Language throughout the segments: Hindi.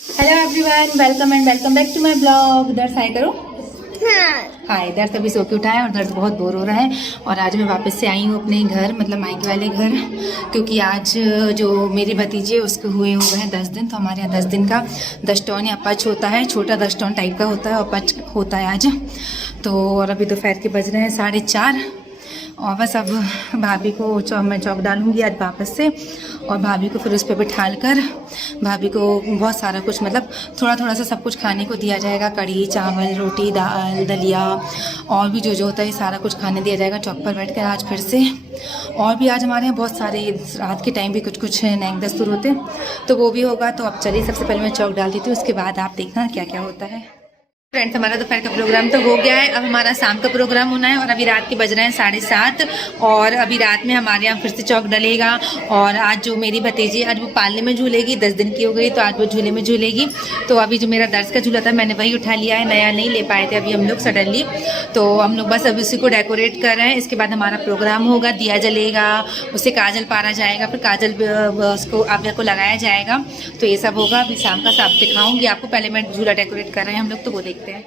Hello everyone, welcome and welcome back to my blog. दर्द हाय करो। हाय। दर्द अभी सो के उठा है और दर्द बहुत बोर हो रहा है। और आज मैं वापस से आई हूँ अपने घर, मतलब मायके वाले घर, क्योंकि आज जो मेरी भतीजी है उसके हुए हैं 10 दिन। तो हमारे यहाँ 10 दिन का दस्टौन या पच होता है, छोटा दस्टौन टाइप का होता है और पच होता है आज। तो और अभी दोपहर के बज रहे हैं 4:30 और बस अब भाभी को मैं चौक डालूंगी आज वापस से, और भाभी को फिर उस पर बिठाल कर भाभी को बहुत सारा कुछ, मतलब थोड़ा थोड़ा सा सब कुछ खाने को दिया जाएगा। कढ़ी, चावल, रोटी, दाल, दलिया और भी जो होता है सारा कुछ खाने दिया जाएगा चौक पर बैठ कर आज फिर से। और भी आज हमारे यहाँ बहुत सारे रात के टाइम भी कुछ कुछ नए दस्तूर होते हैं, तो वो भी होगा। तो अब चलिए, सबसे पहले मैं चौक डाल देती हूँ, उसके बाद आप देखना क्या क्या होता है। फ्रेंड्स, हमारा दोपहर का प्रोग्राम तो हो गया है, अब हमारा शाम का प्रोग्राम होना है। और अभी रात के बज रहे हैं 7:30 और अभी रात में हमारे यहाँ फिर से चौक डलेगा। और आज जो मेरी भतीजी आज वो पालने में झूलेगी, 10 दिन की हो गई तो आज वो झूले में झूलेगी। तो अभी जो मेरा दर्ज का झूला था मैंने वही उठा लिया है, नया नहीं ले पाए थे अभी हम लोग सडनली। तो हम लोग बस अभी उसी को डेकोरेट कर रहे हैं। इसके बाद हमारा प्रोग्राम होगा, दिया जलेगा, उसे काजल पारा जाएगा, फिर काजल उसको आव्या को लगाया जाएगा। तो ये सब होगा। अभी शाम का सब दिखाऊंगी आपको। पहले मैं झूला डेकोरेट कर रहे हैं हम लोग, तो वो देखते हैं।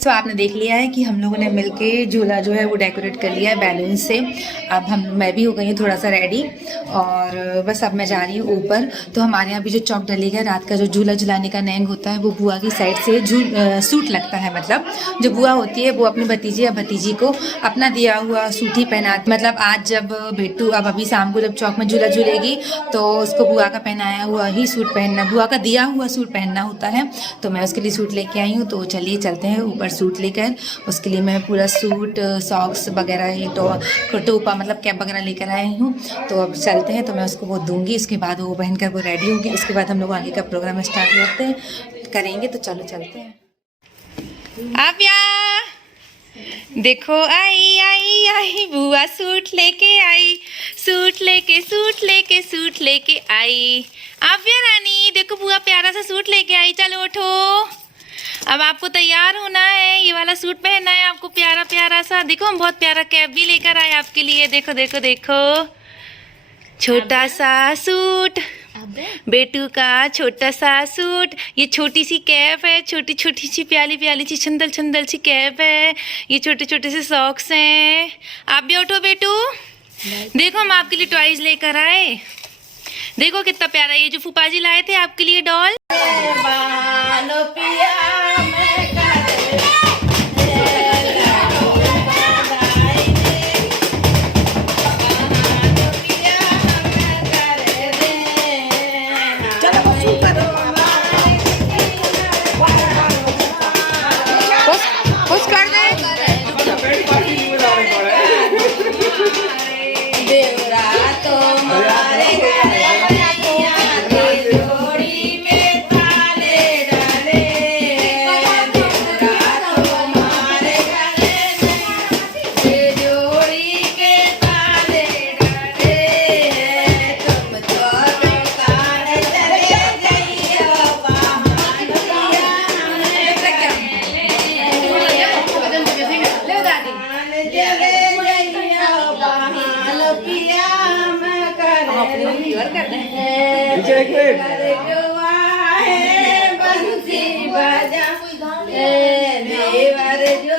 सो आपने देख लिया है कि हम लोगों ने मिलके झूला जो है वो डेकोरेट कर लिया है बैलून से। अब मैं भी हो गई हूँ थोड़ा सा रेडी, और बस अब मैं जा रही हूँ ऊपर। तो हमारे यहाँ भी जो चौक डलेगा, रात का जो झूला झुलाने का नैंग होता है वो बुआ की साइड से सूट लगता है। मतलब जो बुआ होती है वो अपनी भतीजी या भतीजी को अपना दिया हुआ सूट ही पहनाती। मतलब आज जब बेटू अब अभी शाम को जब चौक में झूला झूलेगी तो उसको बुआ का पहनाया हुआ ही सूट पहनना, बुआ का दिया हुआ सूट पहनना होता है। तो मैं उसके लिए सूट लेके आई हूँ। तो चलिए चलते हैं ऊपर सूट लेकर। उसके लिए मैं पूरा सूट, सॉक्स वगैरह, टोपा, मतलब कैप वगैरह लेकर आई हूँ। तो अब चलते हैं, तो मैं उसको वो दूंगी। उसके बाद वो पहनकर वो रेडी होगी। उसके बाद हम लोग आगे का प्रोग्राम स्टार्ट करेंगे। तो चलो चलते हैं। आव्या देखो, आई आई आई बुआ सूट लेके आई, सूट लेके आई। आव्या रानी देखो, बुआ प्यारा सा सूट लेके आई। चलो उठो, अब आपको तैयार होना है, ये वाला सूट पहनना है आपको, प्यारा प्यारा सा। देखो, हम बहुत प्यारा कैप भी लेकर आए आपके लिए। देखो देखो देखो, छोटा सा सूट, बेटू का छोटा सा सूट। ये छोटी सी कैप है, छोटी छोटी सी प्याली प्याली सी छंदल छंदल सी कैप है। ये छोटे छोटे से सॉक्स हैं। आप भी उठो बेटू। देखो, हम आपके लिए टॉयज लेकर आए। देखो कितना प्यारा, ये जो फूफाजी लाए थे आपके लिए डॉल। बंसी बजा देवर जो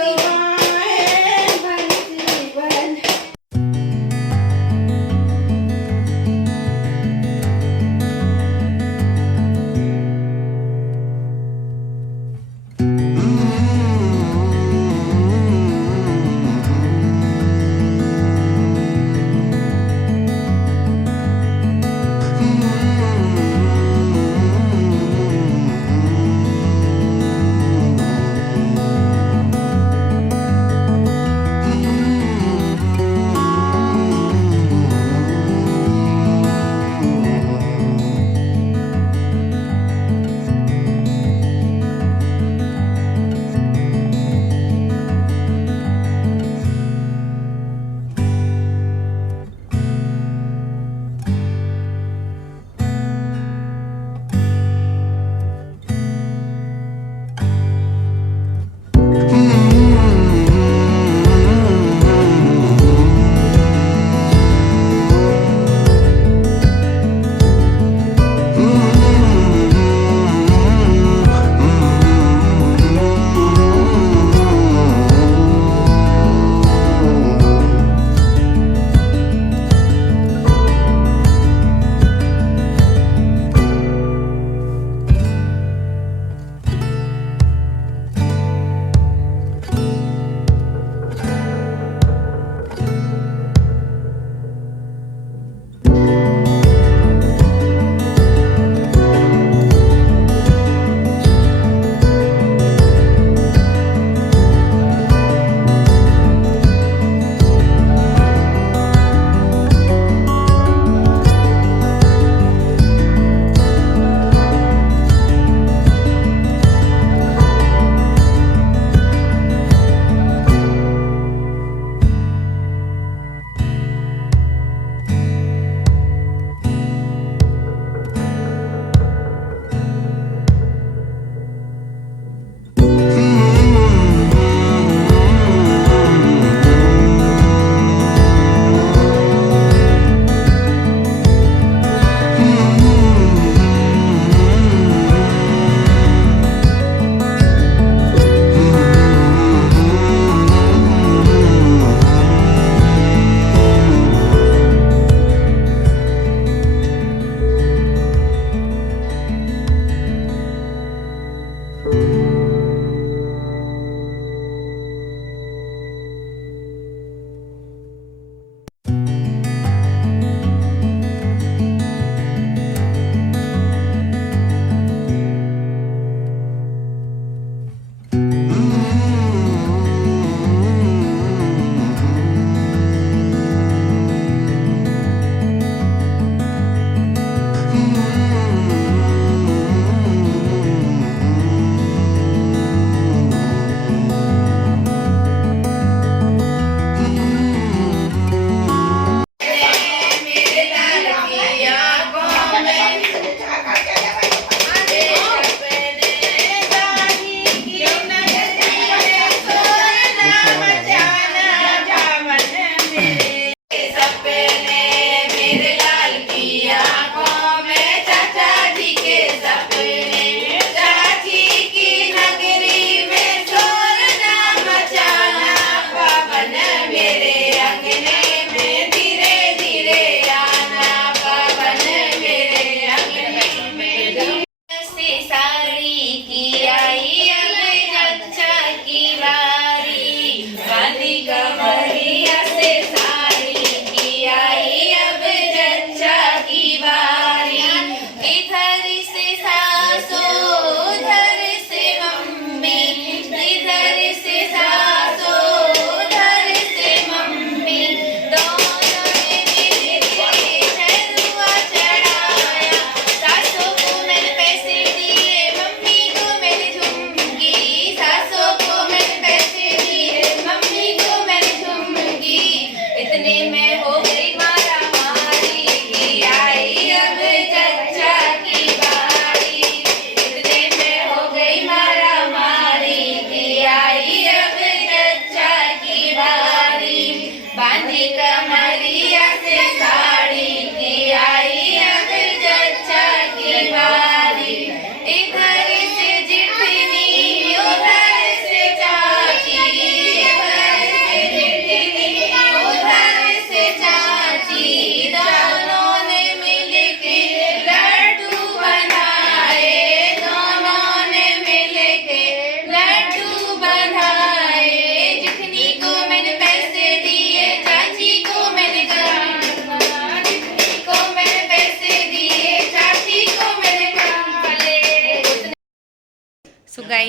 Mm-hmm.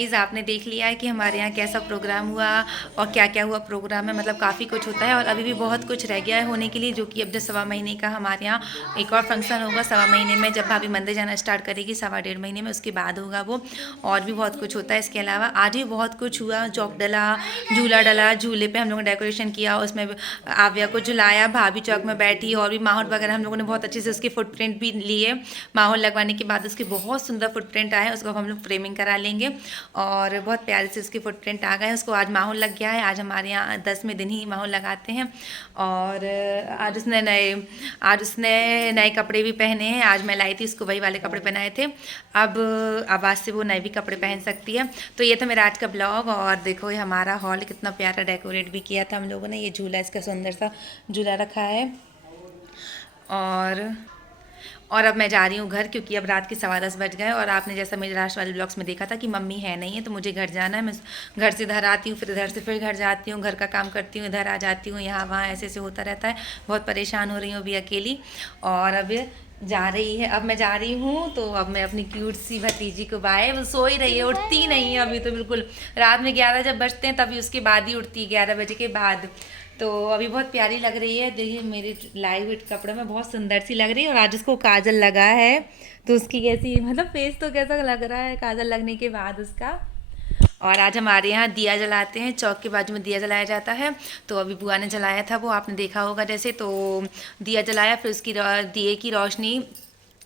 गाइज़ आपने देख लिया है कि हमारे यहाँ कैसा प्रोग्राम हुआ और क्या क्या हुआ प्रोग्राम में, मतलब काफ़ी कुछ होता है और अभी भी बहुत कुछ रह गया है होने के लिए, जो कि अब जो 1.25 महीने का हमारे यहाँ एक और फंक्शन होगा 1.25 महीने में, जब भाभी मंदिर जाना स्टार्ट करेगी 1.5 महीने में, उसके बाद होगा वो। और भी बहुत कुछ होता है इसके अलावा। आज भी बहुत कुछ हुआ, चौक डला, झूला डला, झूले पर हम लोगों ने डेकोरेशन किया, उसमें आव्या को झुलाया, भाभी चौक में बैठी, और भी माहौल वगैरह हम लोगों ने बहुत अच्छे से उसके फुटप्रिंट भी लिए। माहौल लगवाने के बाद उसके बहुत सुंदर फुटप्रिंट आए, उसको हम लोग फ्रेमिंग करा लेंगे और बहुत प्यारे से उसके फुटप्रिंट आ गए। उसको आज माहौल लग गया है। आज हमारे यहाँ 10वें दिन ही माहौल लगाते हैं। और आज उसने नए कपड़े भी पहने हैं। आज मैं लाई थी उसको वही वाले कपड़े पहनाए थे। अब आज से वो नए भी कपड़े पहन सकती है। तो ये था मेरा आज का ब्लॉग। और देखो ये हमारा हॉल कितना प्यारा डेकोरेट भी किया था हम लोगों ने। ये झूला, इसका सुंदर सा झूला रखा है। और अब मैं जा रही हूँ घर, क्योंकि अब रात के 10:15 बज गए। और आपने जैसा मेरे लास्ट वाले ब्लॉग्स में देखा था कि मम्मी है नहीं है, तो मुझे घर जाना है। मैं घर से इधर आती हूँ, फिर इधर से फिर घर जाती हूँ, घर का काम करती हूँ, इधर आ जाती हूँ, यहाँ वहाँ ऐसे ऐसे होता रहता है। बहुत परेशान हो रही हूँ अभी अकेली। और अब जा रही है, अब मैं जा रही हूँ। तो अब मैं अपनी क्यूट सी भतीजी को बाय, वो सो ही रही है, उठती नहीं है अभी तो बिल्कुल। रात में 11 जब बजते हैं तभी उसके बाद ही उठती है, 11 बजे के बाद। तो अभी बहुत प्यारी लग रही है। देखिए मेरे लाइव वेट कपड़े में बहुत सुंदर सी लग रही है। और आज उसको काजल लगा है, तो उसकी कैसी, मतलब फेस तो कैसा लग रहा है काजल लगने के बाद उसका। और आज हमारे यहाँ दिया जलाते हैं, चौक के बाजू में दिया जलाया जाता है। तो अभी बुआ ने जलाया था, वो आपने देखा होगा जैसे। तो दिया जलाया, फिर उसकी दिए की रोशनी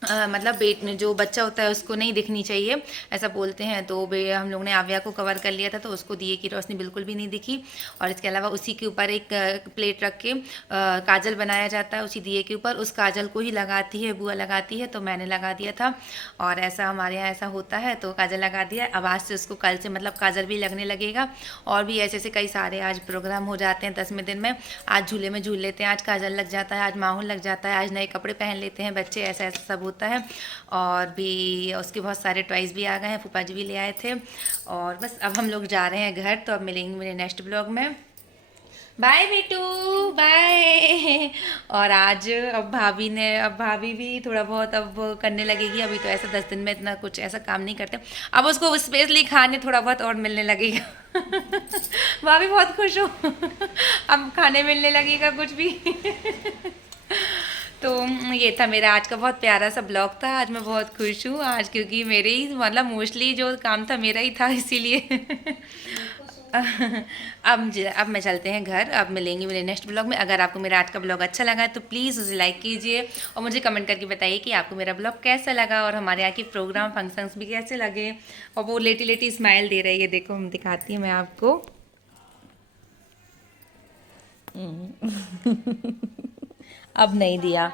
मतलब जो बच्चा होता है उसको नहीं दिखनी चाहिए, ऐसा बोलते हैं। तो हम लोग ने आव्या को कवर कर लिया था, तो उसको दिए की रोशनी बिल्कुल भी नहीं दिखी। और इसके अलावा उसी के ऊपर एक प्लेट रख के काजल बनाया जाता है उसी दिए के ऊपर। उस काजल को ही लगाती है बुआ, लगाती है, तो मैंने लगा दिया था। और ऐसा हमारे यहाँ ऐसा होता है, तो काजल लगा दिया। अब आज से उसको कल से मतलब काजल भी लगने लगेगा। और भी ऐसे ऐसे कई सारे आज प्रोग्राम हो जाते हैं 10वें दिन में। आज झूले में झूल लेते हैं, आज काजल लग जाता है, आज माहौल लग जाता है, आज नए कपड़े पहन लेते हैं बच्चे, ऐसा ऐसा सब होता है। और भी उसके बहुत सारे टॉयज़ भी आ गए हैं, फूफा जी भी ले आए थे। और बस अब हम लोग जा रहे हैं घर। तो अब मिलेंगे मेरे नेक्स्ट ब्लॉग में। बाय बेटू, बाय। और आज अब भाभी भी थोड़ा बहुत अब करने लगेगी। अभी तो ऐसा 10 दिन में इतना कुछ ऐसा काम नहीं करते। अब उसको स्पेशली खाने थोड़ा बहुत और मिलने लगेगा। भाभी बहुत खुश हो। अब खाने मिलने लगेगा कुछ भी। तो ये था मेरा आज का बहुत प्यारा सा ब्लॉग था। आज मैं बहुत खुश हूँ आज, क्योंकि मेरे ही मतलब मोस्टली जो काम था मेरा ही था, इसीलिए। अब मैं चलते हैं घर। अब मिलेंगे मेरे नेक्स्ट ब्लॉग में। अगर आपको मेरा आज का ब्लॉग अच्छा लगा तो प्लीज़ उसे लाइक कीजिए और मुझे कमेंट करके बताइए कि आपको मेरा ब्लॉग कैसा लगा और हमारे यहाँ के प्रोग्राम फंक्शंस भी कैसे लगे। और वो लेटी लेटी स्माइल दे रही है, देखो हम दिखाती हूँ मैं आपको। अब नहीं दिया।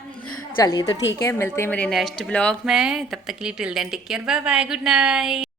चलिए तो ठीक है, मिलते हैं मेरे नेक्स्ट ब्लॉग में। तब तक के लिए till then take care, bye bye, good night.